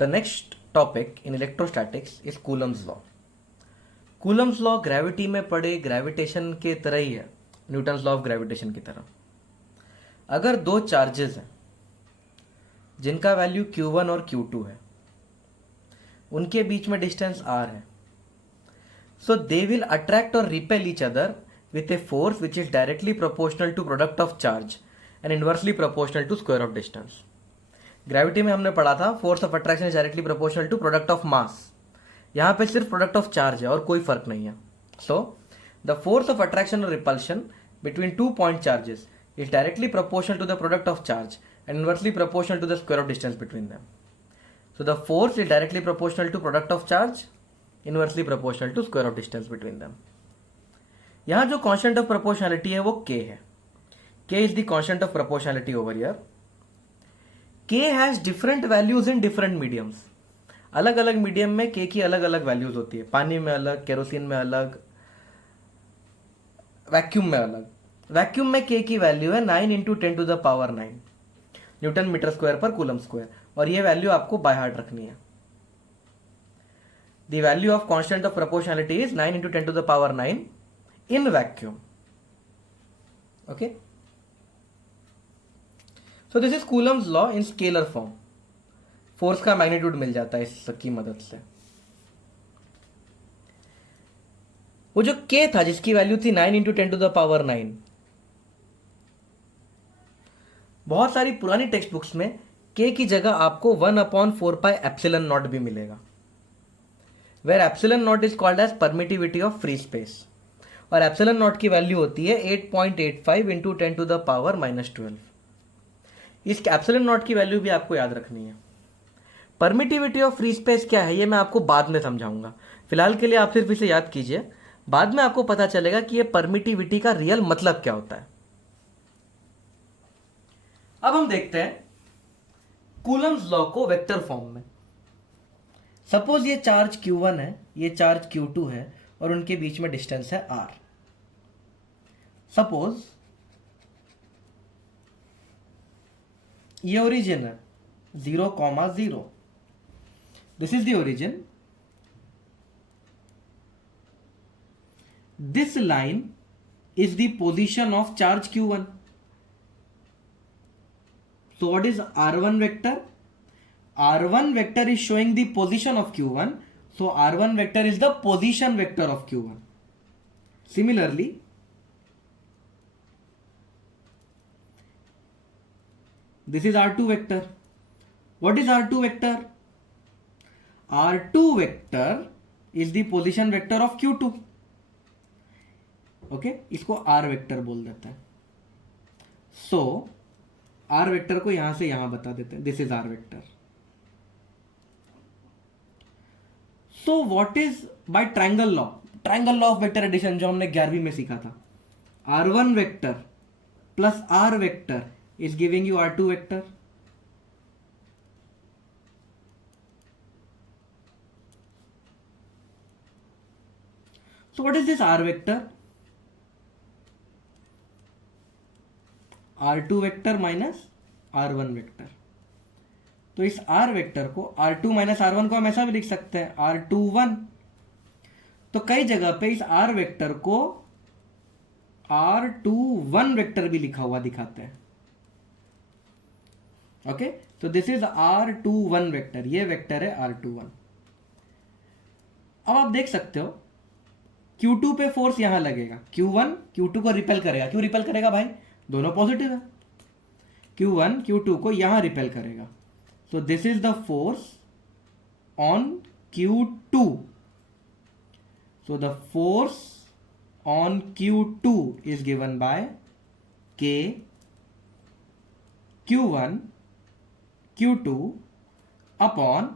The next topic in electrostatics is Coulomb's law. Coulomb's law gravity में पड़े gravitation के तरह ही है, न्यूटन्स लॉ ऑफ ग्रेविटेशन की तरह। अगर दो चार्जेस हैं जिनका वैल्यू Q1 और Q2 है, उनके बीच में डिस्टेंस r है, so they will attract or repel each other with a force which is directly proportional to product of charge and inversely proportional to square of distance. Gravity में हमने पढ़ा था force of attraction is directly proportional to product of mass. यहाँ पे सिर्फ product of charge है और कोई फर्क नहीं है। So the force of attraction और repulsion between two point charges is directly proportional to the product of charge and inversely proportional to the square of distance between them. So the force is directly proportional to product of charge, inversely proportional to square of distance between them. यहाँ जो constant of proportionality है वो k है। k is the constant of proportionality over here. k has different values in different mediums. अलग अलग medium में k की अलग अलग वैल्यूज होती है। पानी में अलग, केरोसिन में अलग, वैक्यूम में अलग। वैक्यूम में k की वैल्यू है 9 into 10 to the power 9 newton metre square पर कूलम स्क्वायर, और ये वैल्यू आपको बाय हार्ट रखनी है। The value of constant of proportionality is 9 into 10 to the power 9 in vacuum. Okay, so this is Coulomb's law in scalar form. Force का magnitude मिल जाता है इसकी मदद से। वो जो k था जिसकी वैल्यू थी 9 इंटू 10 टू द पावर 9, बहुत सारी पुरानी टेक्स्ट बुक्स में k की जगह आपको 1/4 एप्सिलॉन नॉट भी मिलेगा, where epsilon naught is called as permittivity of free space, और एप्सिलॉन नॉट की वैल्यू होती है 8.85 इंटू 10 टू द पावर -12। इस एप्सिलॉन नॉट की वैल्यू भी आपको याद रखनी है। परमिटिविटी ऑफ फ्री स्पेस क्या है ये मैं आपको बाद में समझाऊंगा। फिलहाल के लिए आप सिर्फ इसे याद कीजिए, बाद में आपको पता चलेगा कि ये परमिटिविटी का रियल मतलब क्या होता है। अब हम देखते हैं कूलम्स लॉ को वेक्टर फॉर्म में। सपोज ये चार्ज Q1 है, ये चार्ज Q2 है, और उनके बीच में डिस्टेंस है r। सपोज ये ओरिजिन है 0,0। This is the origin. This line is the position of charge Q1। So what is R1 vector? R1 vector is showing the position of Q1. So R1 vector is the position vector of Q1. Similarly, this is R2 vector. What is R2 vector? R2 vector is the position vector of Q2. Okay, इसको R vector बोल देते हैं। So R vector को यहां से यहां बता देते हैं, this is R vector. So what is by triangle law of vector addition जो हमने 11वीं में सीखा था, R1 vector plus R vector is giving you R2 vector. So what is this R vector? R2 vector minus R1 vector. तो इस R vector को R2 minus R1 को हम ऐसा भी लिख सकते हैं R21। तो कई जगह पे इस R वेक्टर को R21 वेक्टर भी लिखा हुआ दिखाते हैं। ओके, तो दिस इज R21 वेक्टर, ये वेक्टर है R21। अब आप देख सकते हो Q2 पे फोर्स यहां लगेगा, Q1 Q2 को रिपेल करेगा। क्यों रिपेल करेगा भाई? दोनों पॉजिटिव है। Q1 Q2 को यहां रिपेल करेगा। सो this is the force on Q2। So the force on Q2 is given by K Q1 Q2 upon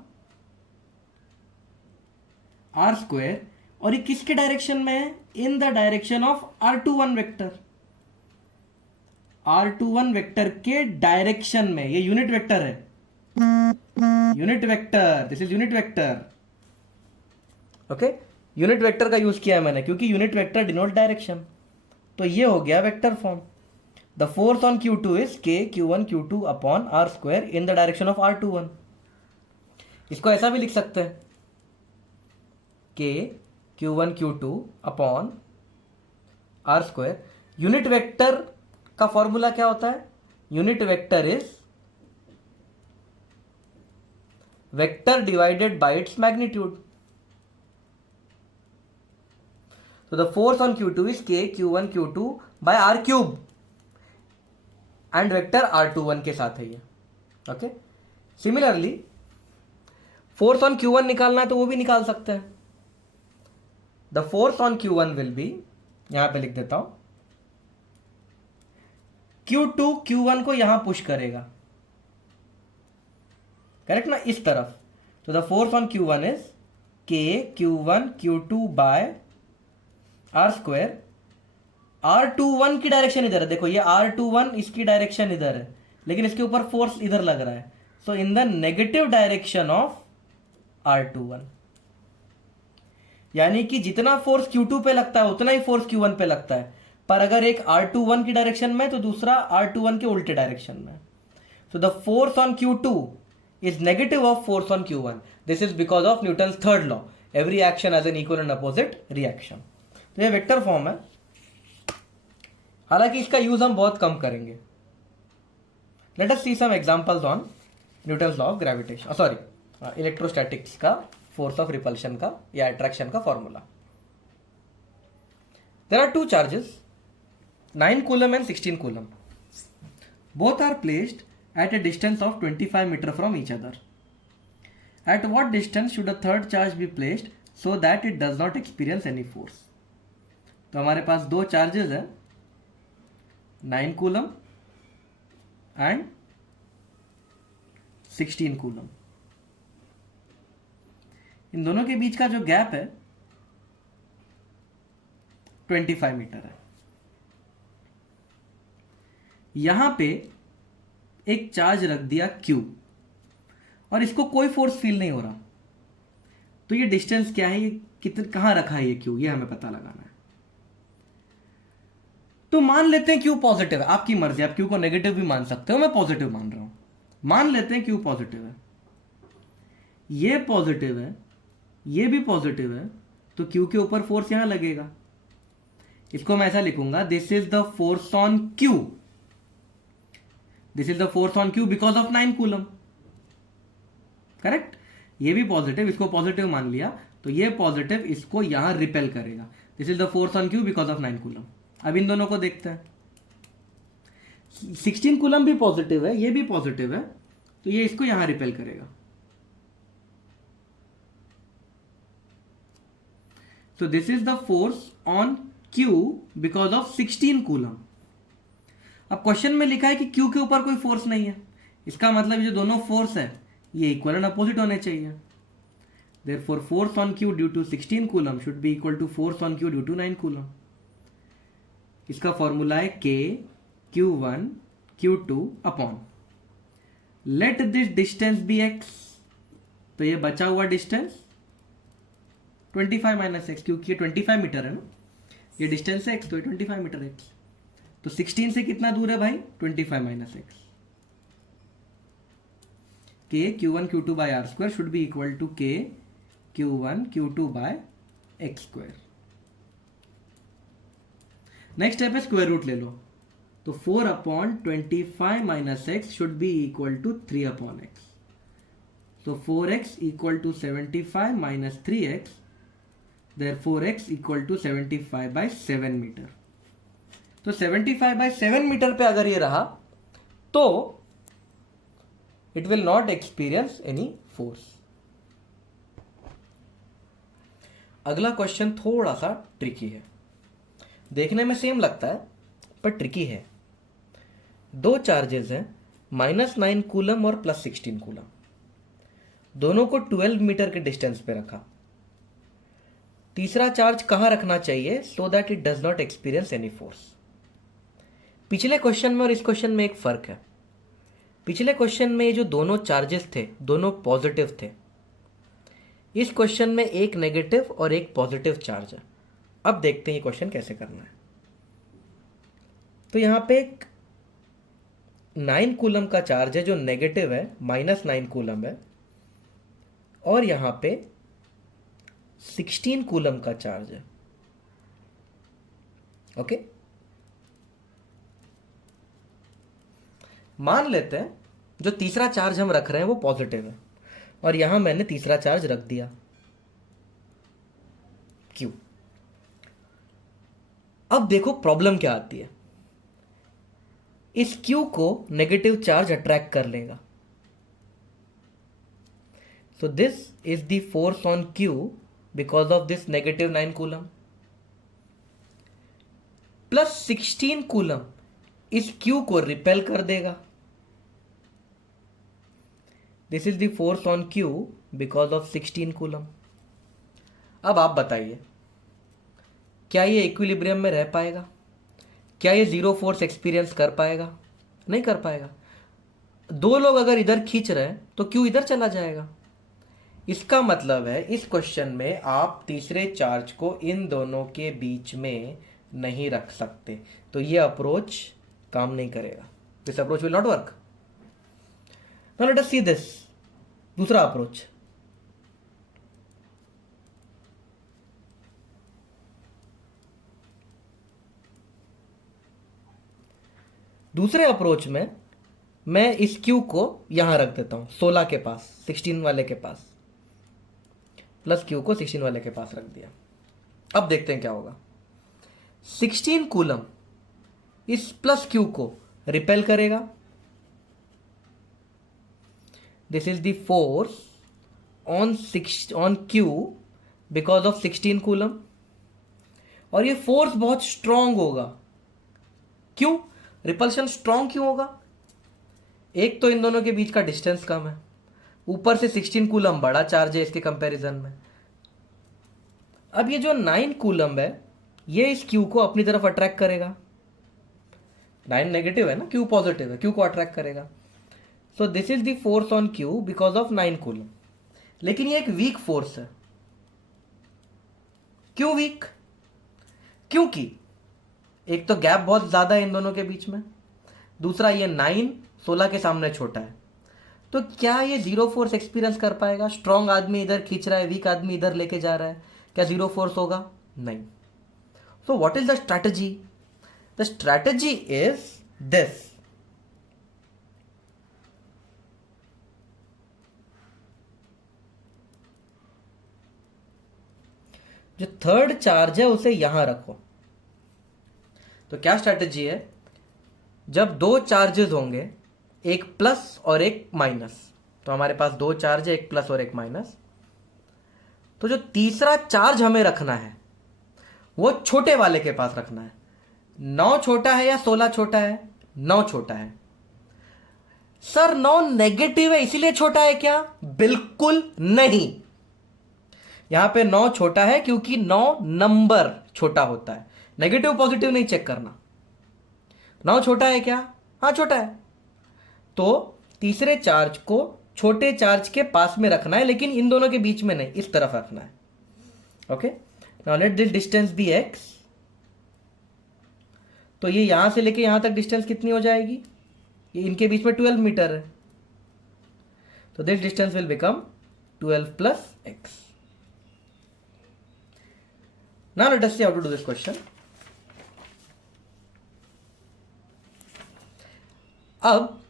R square, और ये किसके डायरेक्शन में है? In the direction of R21 vector. R21 vector के direction में, ये unit vector है, unit vector, this is unit vector. Okay, unit vector का यूज किया है मैंने क्योंकि यूनिट वेक्टर डिनोट डायरेक्शन। तो ये हो गया vector form. The force on Q2 is K Q1 Q2 upon R square in the direction of R21। इसको ऐसा भी लिख सकते हैं के Q1 Q2 upon R square. Unit vector का फॉर्मूला क्या होता है? Unit vector is vector divided by its magnitude. So the force on Q2 is K Q1 Q2 by R cube and vector R21 के साथ है ये। Okay, similarly force on Q1 निकालना है तो वो भी निकाल सकते हैं। The force on Q1 will be, यहां पे लिख देता हूं, Q2 Q1 को यहां पुश करेगा, करेक्ट ना, इस तरफ। तो the force on Q1 is K Q1 Q2 by are square. R21 की डायरेक्शन इधर है, देखो ये R21 इसकी डायरेक्शन इधर है, लेकिन इसके ऊपर फोर्स इधर लग रहा है, so in the negative direction of R21। यानी कि जितना फोर्स Q2 पे लगता है उतना ही फोर्स Q1 पे लगता है, पर अगर एक R21 की डायरेक्शन में तो दूसरा R21 के उल्टे डायरेक्शन में। So the force on Q2 is negative of force on Q1। This is because of Newton's third law, every action as an equal and opposite reaction. तो ये वेक्टर फॉर्म है, हालांकि इसका यूज हम बहुत कम करेंगे। Let us see some examples on Newton's law of gravitation, sorry electrostatics का फोर्स ऑफ रिपल्शन का या अट्रैक्शन का formula. There are two charges 9 coulomb and 16 coulomb, both are placed at a distance of 25 meter from each other. At what distance should a third charge be placed so that it does not experience any force? तो हमारे पास दो charges है, 9 coulomb and 16 coulomb. इन दोनों के बीच का जो gap है 25 metre है। यहां पे एक चार्ज रख दिया Q और इसको कोई फोर्स फील नहीं हो रहा, तो ये डिस्टेंस क्या है, ये कितने कहां रखा है ये Q, ये हमें पता लगाना है। तो मान लेते हैं Q पॉजिटिव है, आपकी मर्जी, आप Q को नेगेटिव भी मान सकते हो, मैं पॉजिटिव मान रहा हूं। मान लेते हैं Q पॉजिटिव है, ये पॉजिटिव है, ये भी पॉजिटिव है, तो Q के ऊपर फोर्स यहां लगेगा। इसको मैं ऐसा लिखूंगा, this is the force on Q, this is the force on Q because of 9 coulomb, correct. ये भी पॉजिटिव, इसको पॉजिटिव मान लिया, तो ये पॉजिटिव इसको यहां रिपेल करेगा। This is the force on Q because of 9 coulomb. अब इन दोनों को देखते हैं, 16 कूलम भी पॉजिटिव है, ये भी पॉजिटिव है, तो ये इसको यहां रिपेल करेगा। So this is the force on Q because of 16 coulomb. अब क्वेश्चन में लिखा है कि Q के ऊपर कोई फोर्स नहीं है, इसका मतलब ये जो दोनों फोर्स है ये इक्वल एंड अपोजिट होने चाहिए। Therefore force on Q due to 16 coulomb should be equal to force on Q due to 9 coulomb. इसका फॉर्मूला है K Q1 Q2 upon, let this distance be x, तो ये बचा हुआ डिस्टेंस 25 माइनस एक्स, क्योंकि ये 25 मीटर है ना, ये डिस्टेंस है x, तो ये 25 मीटर x। तो 16 से कितना दूर है भाई, 25 minus X. K Q1 Q2 by are square should be equal to K Q1 Q2 by X square. Next step है स्क्वायर रूट ले लो, तो 4 upon 25 minus X should be equal to 3 upon X. तो 4x equal to 75 minus 3x, therefore x equal to 75 by 7 metre. तो 75 by 7 metre पे अगर ये रहा तो it will not experience any force. अगला क्वेश्चन थोड़ा सा ट्रिकी है, देखने में सेम लगता है पर ट्रिकी है। दो चार्जेस हैं, -9 कूलम और +16 कूलम, दोनों को 12 मीटर के डिस्टेंस पे रखा। तीसरा चार्ज कहां रखना चाहिए so that it does not experience any force. पिछले क्वेश्चन में और इस क्वेश्चन में एक फर्क है। पिछले क्वेश्चन में ये जो दोनों चार्जेस थे दोनों पॉजिटिव थे, इस क्वेश्चन में एक नेगेटिव और एक पॉजिटिव चार्ज है। अब देखते हैं ये क्वेश्चन कैसे करना है। तो यहां पे एक 9 कूलम का चार्ज है जो नेगेटिव है, -9 कूलम है, और यहां पे 16 कूलम का चार्ज है। ओके, मान लेते हैं जो तीसरा चार्ज हम रख रहे हैं वो पॉजिटिव है और यहां मैंने तीसरा चार्ज रख दिया Q। अब देखो प्रॉब्लम क्या आती है, इस Q को नेगेटिव चार्ज अट्रैक्ट कर लेगा। So this is the force on Q because of this negative 9 coulomb plus 16 coulomb इस Q को रिपेल कर देगा। This is the force on Q because of 16 coulomb। अब आप बताइए क्या ये इक्विलिब्रियम में रह पाएगा? क्या ये जीरो फोर्स एक्सपीरियंस कर पाएगा? नहीं कर पाएगा। दो लोग अगर इधर खींच रहे हैं तो Q इधर चला जाएगा। इसका मतलब है इस क्वेश्चन में आप तीसरे चार्ज को इन दोनों के बीच में नहीं रख सकते, तो ये अप्रोच काम नहीं करेगा। This approach will not work. Now let us see this दूसरा अप्रोच। दूसरे अप्रोच में मैं इस Q को यहां रख देता हूं 16 के पास, 16 वाले के पास, प्लस Q को 16 वाले के पास रख दिया। अब देखते हैं क्या होगा। 16 कूलम इस प्लस Q को रिपेल करेगा। This is the force on Q because of 16 coulomb और ये फोर्स बहुत स्ट्रांग होगा। क्यों? रिपल्शन स्ट्रांग क्यों होगा? एक तो इन दोनों के बीच का डिस्टेंस कम है, ऊपर से 16 कूलम बड़ा चार्ज है इसके कंपैरिजन में। अब ये जो 9 कूलम है ये इस Q को अपनी तरफ अट्रैक्ट करेगा। 9 नेगेटिव है ना, Q पॉजिटिव है, Q को अट्रैक्ट करेगा। सो this is the force on Q because of 9 coulomb. लेकिन ये एक वीक फोर्स है। क्यों वीक? क्योंकि एक तो गैप बहुत ज्यादा है इन दोनों के बीच में, दूसरा ये 9 16 के सामने छोटा है। तो क्या ये जीरो फोर्स एक्सपीरियंस कर पाएगा? स्ट्रॉन्ग आदमी इधर खींच रहा है, वीक आदमी इधर लेके जा रहा है, क्या जीरो फोर्स होगा? नहीं। सो what is the strategy? The strategy is this. जो थर्ड चार्ज है उसे यहां रखो। तो क्या स्ट्रैटेजी है? जब दो चार्जेस होंगे, एक प्लस और एक माइनस, तो हमारे पास दो चार्ज है, एक प्लस और एक माइनस, तो जो तीसरा चार्ज हमें रखना है वो छोटे वाले के पास रखना है। 9 छोटा है या 16 छोटा है? 9 छोटा है। सर 9 नेगेटिव है इसीलिए छोटा है क्या? बिल्कुल नहीं। यहां पे 9 छोटा है क्योंकि 9 नंबर छोटा होता है, नेगेटिव पॉजिटिव नहीं चेक करना। 9 छोटा है क्या? हाँ छोटा है। तो तीसरे चार्ज को छोटे चार्ज के पास में रखना है, लेकिन इन दोनों के बीच में नहीं, इस तरफ रखना है। Okay, now let this distance be x। तो ये यहां से लेके यहां तक डिस्टेंस कितनी हो जाएगी? ये इनके बीच में 12 मीटर है, तो this distance will become 12 plus x। Now let us see how to do this question. अब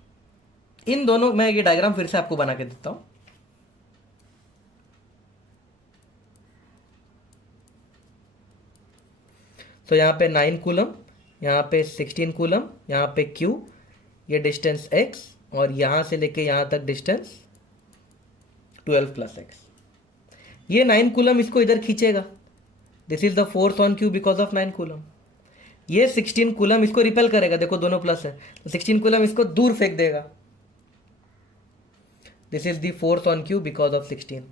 इन दोनों, मैं ये डायग्राम फिर से आपको बना के देता हूं। तो यहां पे 9 कूलम, यहां पे 16 कूलम, यहां पे Q, ये डिस्टेंस x, और यहां से लेके यहां तक डिस्टेंस 12 प्लस x। ये 9 कूलम इसको इधर खींचेगा। This is the force on Q because of 9 coulomb. ये 16 कूलम इसको रिपेल करेगा, देखो दोनों प्लस है, तो 16 कूलम इसको दूर फेंक देगा। This is the force on Q because of 16।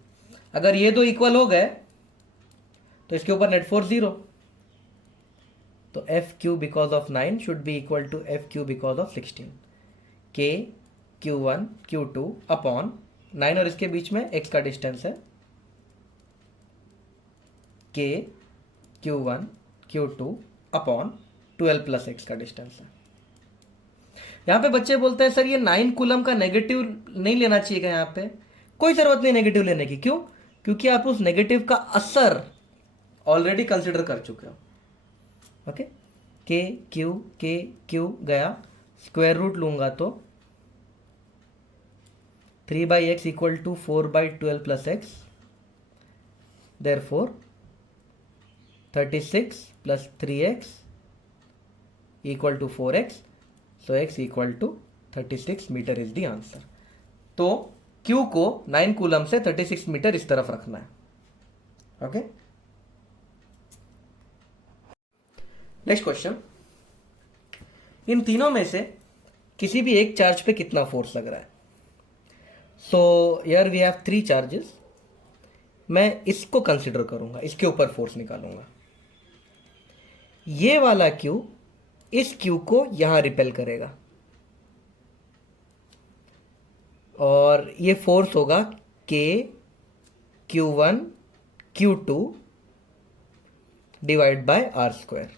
अगर ये दो इक्वल हो गए तो इसके ऊपर नेट फोर्स 0, तो FQ because of 9 should be equal to FQ because of 16। K Q1 Q2 upon 9 और इसके बीच में x का डिस्टेंस है, K Q1 Q2 upon 12 plus x का डिस्टेंस है। यहां पे बच्चे बोलते हैं सर ये 9 कूलम का नेगेटिव नहीं लेना चाहिए, यहाँ पे कोई जरूरत नहीं नेगेटिव लेने की। क्यों? क्योंकि आप उस नेगेटिव का असर ऑलरेडी कंसिडर कर चुके हो। ओके, के क्यू गया, स्क्वायर रूट लूंगा तो 3/x equal to 4/12 plus X, therefore 36 plus 3x equal to 4x, so x equal to 36 metre is the answer. तो q को 9 कूलम से 36 मीटर इस तरफ रखना है। ओके, नेक्स्ट क्वेश्चन, इन तीनों में से किसी भी एक चार्ज पे कितना फोर्स लग रहा है? So here we have 3 charges. मैं इसको कंसिडर करूंगा, इसके ऊपर फोर्स निकालूंगा। ये वाला Q इस Q को यहां रिपेल करेगा और ये फोर्स होगा K Q1 Q2 divide by are square.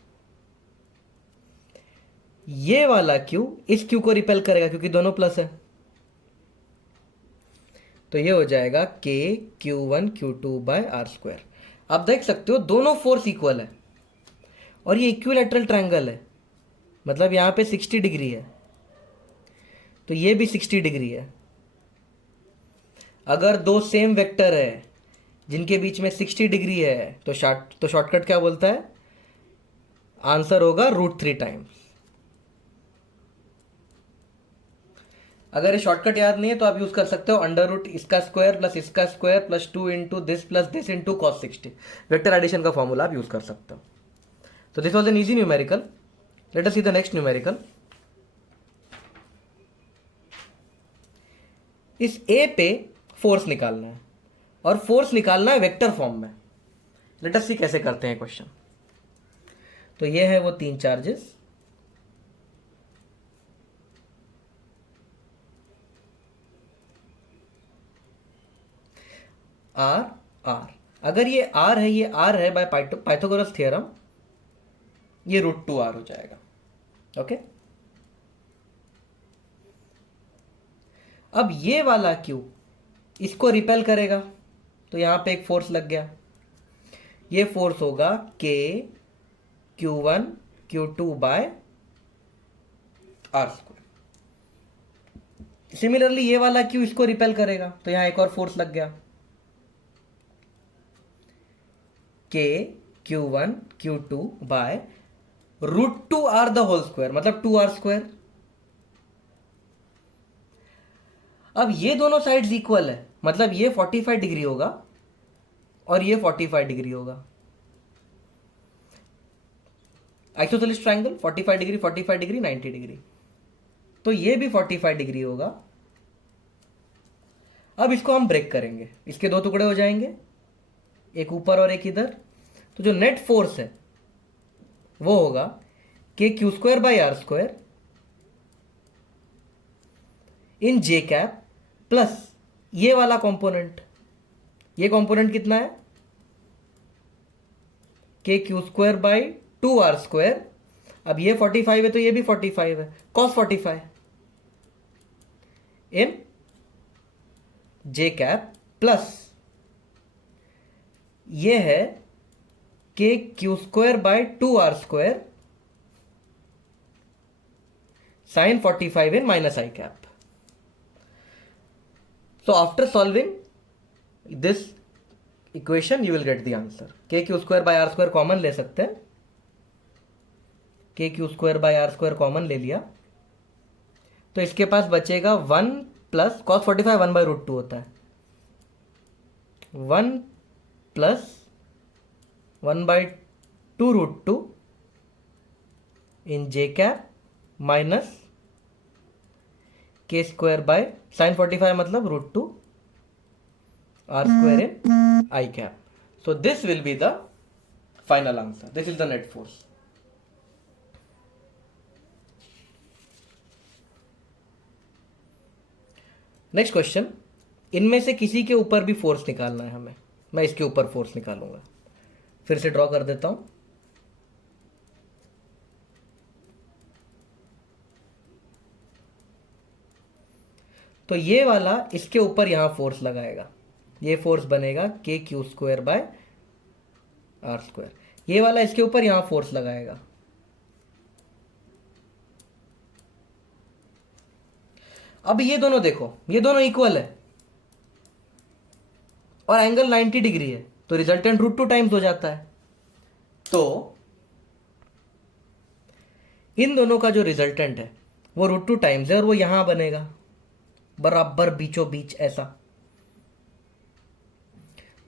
ये वाला Q इस Q को रिपेल करेगा क्योंकि दोनों प्लस है, तो ये हो जाएगा K Q1 Q2 by are square. आप देख सकते हो दोनों फोर्स इक्वल है और ये इक्विलैटरल ट्रायंगल है, मतलब यहां पे 60 डिग्री है तो ये भी 60 डिग्री है। अगर दो सेम वेक्टर है जिनके बीच में 60 डिग्री है तो शॉर्टकट क्या बोलता है? आंसर होगा √3 टाइम्स। अगर ये शॉर्टकट याद नहीं है तो आप यूज कर सकते हो √ इसका square plus 2 into this plus this into cos 60। Vector addition का फॉर्मूला आप यूज कर सकते हो। तो this was an easy numerical. Let us see the next numerical. इस ए पे फोर्स निकालना है और फोर्स निकालना है वेक्टर फॉर्म में। लेट अस सी कैसे करते हैं क्वेश्चन। तो ये है वो 3 चार्जेस, आर आर। अगर ये आर है, ये आर है बाय पाइथागोरस थ्योरम, ये √2r हो जाएगा। ओके, अब ये वाला Q इसको रिपेल करेगा तो यहां पे एक फोर्स लग गया। ये फोर्स होगा K Q1 Q2 by are square. Similarly ये वाला Q इसको रिपेल करेगा तो यहां एक और फोर्स लग गया, K Q1 Q2 by √2r the whole square, मतलब 2r स्क्वायर। अब ये दोनों साइड्स इक्वल है, मतलब ये 45 डिग्री होगा और ये 45 डिग्री होगा। Isosceles triangle 45 degree 45 degree 90 degree, तो ये भी 45 डिग्री होगा। अब इसको हम ब्रेक करेंगे, इसके 2 टुकड़े हो जाएंगे, एक ऊपर और एक इधर। तो जो नेट फोर्स है वो होगा KQ² by r square in J cap plus ये वाला कंपोनेंट। ये कंपोनेंट कितना है? KQ² by 2r square. अब ये 45 है तो ये भी 45 है, cos 45 इन J कैप प्लस ये है KQ² by 2r square sin 45 in minus I cap. So after solving this equation you will get the answer. KQ² by r square common ले सकते हैं, KQ² by r square common ले लिया तो इसके पास बचेगा 1 प्लस cos 45 1/√2 होता है, 1 plus 1/2√2 in J cap minus K² by sin 45 मतलब √2 r square in I cap. So this will be the final answer. This is the net force. Next question, इनमें से किसी के ऊपर भी फोर्स निकालना है हमें। मैं इसके ऊपर फोर्स निकालूंगा, फिर से ड्रॉ कर देता हूं। तो ये वाला इसके ऊपर यहां फोर्स लगाएगा, ये फोर्स बनेगा K Q square by are square. ये वाला इसके ऊपर यहां फोर्स लगाएगा। अब ये दोनों देखो, ये दोनों इक्वल है और एंगल 90 डिग्री है, तो रिजल्टेंट √2 टाइम्स हो जाता है। तो इन दोनों का जो रिजल्टेंट है वो √2 टाइम्स है और वो यहां बनेगा बराबर बीचों बीच ऐसा।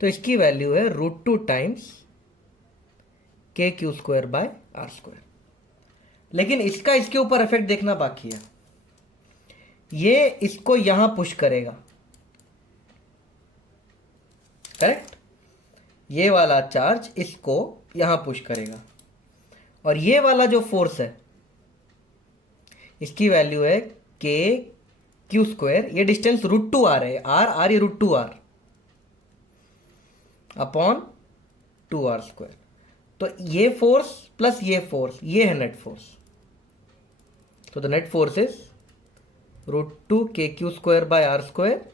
तो इसकी वैल्यू है √2 times K Q square by are square. लेकिन इसका इसके ऊपर इफेक्ट देखना बाकी है। ये इसको यहां पुश करेगा, करेक्ट। ये वाला चार्ज इसको यहां पुश करेगा और ये वाला जो फोर्स है इसकी वैल्यू है के क्यू स्क्वायर, ये डिस्टेंस √2 आर है, आर ये √2 आर अपॉन 2r स्क्वायर। तो ये फोर्स प्लस ये फोर्स, ये है नेट फोर्स। तो the net force is √2 k Q square by are square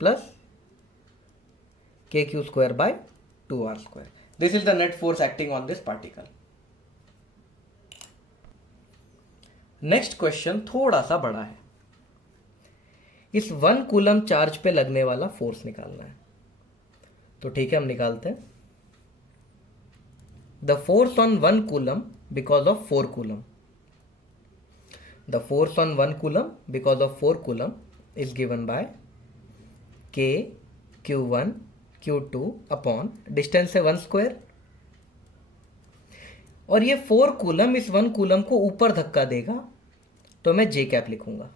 plus k Q square by 2r square. This is the net force acting on this particle. Next question थोड़ा सा बड़ा है। इस 1 coulomb charge पे लगने वाला force निकालना है। तो ठीक है, हम निकालते हैं। The force on 1 coulomb because of 4 coulomb, the force on 1 coulomb because of 4 coulomb is given by के Q1 Q2 अपॉन डिस्टेंस है 1 स्क्वायर, और ये 4 कूलम इस 1 कूलम को ऊपर धक्का देगा, तो मैं जे कैप लिखूंगा।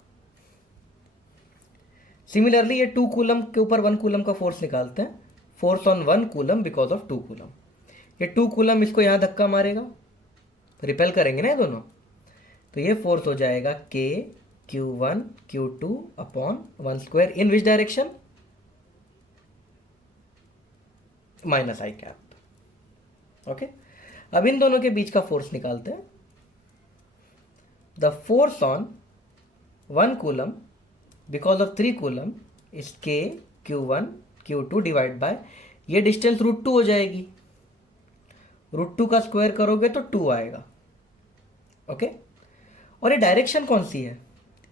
सिमिलरली ये 2 कूलम के ऊपर 1 कूलम का फोर्स निकालते हैं। Force on 1 coulomb because of 2 coulomb, ये 2 कूलम इसको यहां धक्का मारेगा, रिपेल करेंगे ना ये दोनों, तो ये फोर्स हो जाएगा के Q1 Q2 upon 1 square in which direction, minus I cap. Okay, अब इन दोनों के बीच का फोर्स निकालते हैं। The force on 1 coulomb because of 3 coulomb is के Q1 Q2 डिवाइड बाय, ये डिस्टेंस √2 हो जाएगी, √2 का स्क्वायर करोगे तो 2 आएगा। ओके, और ये डायरेक्शन कौन सी है?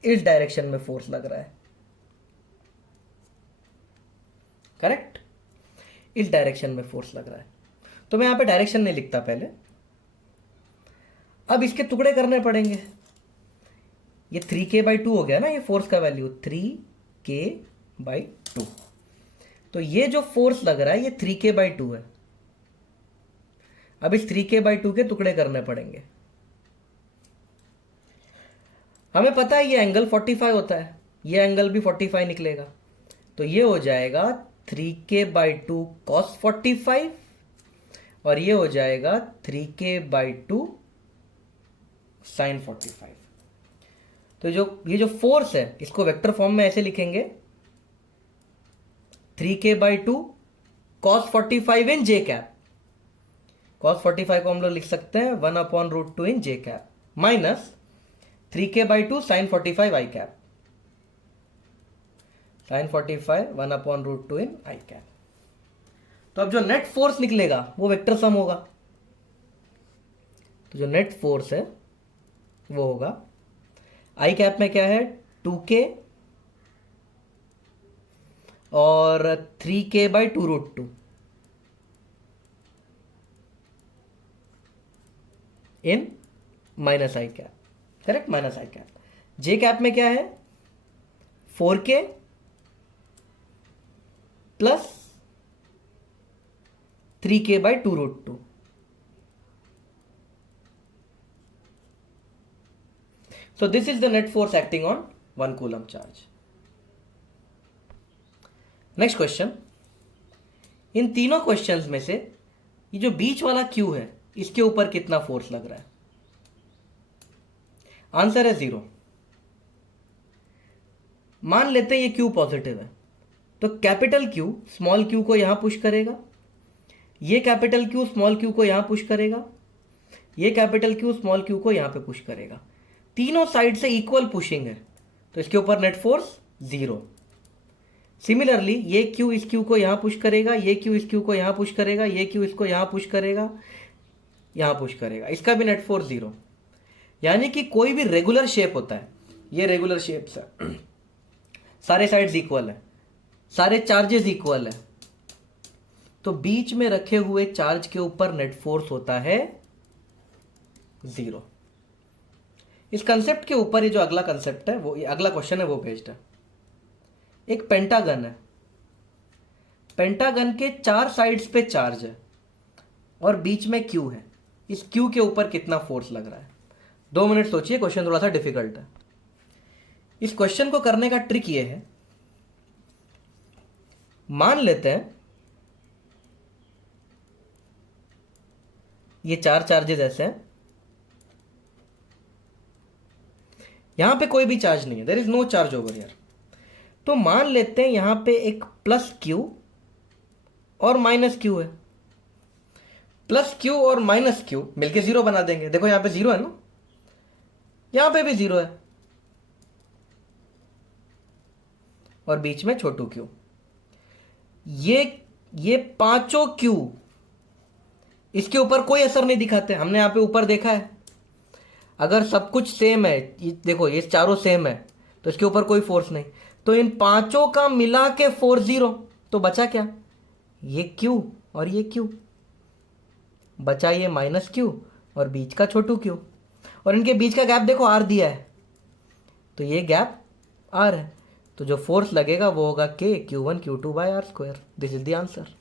इस डायरेक्शन में फोर्स लग रहा है, करेक्ट, इस डायरेक्शन में फोर्स लग रहा है। तो मैं यहां पे डायरेक्शन नहीं लिखता पहले, अब इसके टुकड़े करने पड़ेंगे। ये 3k/2 हो गया ना, ये फोर्स का वैल्यू 3k/2। तो ये जो फोर्स लग रहा है ये 3k/2 है। अब इस 3k/2 के टुकड़े करने पड़ेंगे। हमें पता है ये एंगल 45 होता है, ये एंगल भी 45 निकलेगा, तो ये हो जाएगा 3k/2 cos 45 और ये हो जाएगा 3k/2 sin 45। तो ये जो फोर्स है इसको वेक्टर फॉर्म में ऐसे लिखेंगे, 3k/2 cos 45 इन जे कैप। cos 45 को हम लोग लिख सकते हैं 1/√2 इन जे कैप माइनस 3k/2 sin 45 आई कैप, sin 45 1/√2 इन आई कैप। तो अब जो नेट फोर्स निकलेगा वो वेक्टर सम होगा। तो जो नेट फोर्स है वो होगा, आई कैप में क्या है 2k और 3k/2√2 इन माइनस आई कैप, करेक्ट, माइनस आई कैप। जे कैप में क्या है 4k plus 3k/2√2। So this is the net force acting on 1 coulomb charge. Next question, इन तीनों क्वेश्चंस में से ये जो बीच वाला Q है इसके ऊपर कितना फोर्स लग रहा है? आंसर है 0। मान लेते हैं ये Q पॉजिटिव है, तो कैपिटल Q स्मॉल q को यहां पुश करेगा, ये कैपिटल Q स्मॉल q को यहां पुश करेगा, ये कैपिटल Q स्मॉल q को यहां पे पुश करेगा। तीनों साइड से इक्वल पुशिंग है, तो इसके ऊपर नेट फोर्स 0। सिमिलरली ये क्यू इस क्यू को यहाँ पुश करेगा, ये क्यू इस क्यू को यहाँ पुश करेगा, ये क्यू इसको यहाँ पुश करेगा, यहाँ पुश करेगा, इसका भी नेट फोर्स 0। यानी कि कोई भी रेगुलर शेप होता है, ये रेगुलर शेप्स है, सारे साइड्स इक्वल है, सारे चार्जेस इक्वल है, तो बीच में रखे हुए चार्ज के ऊपर नेट फोर्स होता है 0। इस कंसेप्ट के ऊपर ये जो अगला कंसेप्ट है, वो ये अगला क्वेश्चन है वो बेस्ड है। एक पेंटागन है, पेंटागन के 4 साइड्स पे चार्ज है और बीच में क्यू है। इस क्यू के ऊपर कितना फोर्स लग रहा है? 2 मिनट सोचिए, क्वेश्चन थोड़ा सा डिफिकल्ट है। इस क्वेश्चन को करने का ट्रिक ये है, मान लेते हैं ये 4 चार्जेस ऐसे हैं, यहां पे कोई भी चार्ज नहीं है, there is no charge over here. तो मान लेते हैं यहां पे एक प्लस क्यू और माइनस क्यू है। प्लस क्यू और माइनस क्यू मिलके 0 बना देंगे। देखो यहां पे 0 है ना, यहां पे भी 0 है, और बीच में छोटू क्यू। ये पांचों क्यू इसके ऊपर कोई असर नहीं दिखाते। हमने यहां पे ऊपर देखा है, अगर सब कुछ सेम है, देखो ये चारों सेम है, तो इसके ऊपर कोई फोर्स नहीं, तो इन पांचों का मिला के फोर्स 0। तो बचा क्या? ये क्यू और ये क्यू, बचा ये माइनस क्यू और बीच का छोटू क्यू, और इनके बीच का गैप देखो आर दिया है, तो ये गैप आर है, तो जो फोर्स लगेगा वो होगा K Q1 Q2 by R²। This is the answer.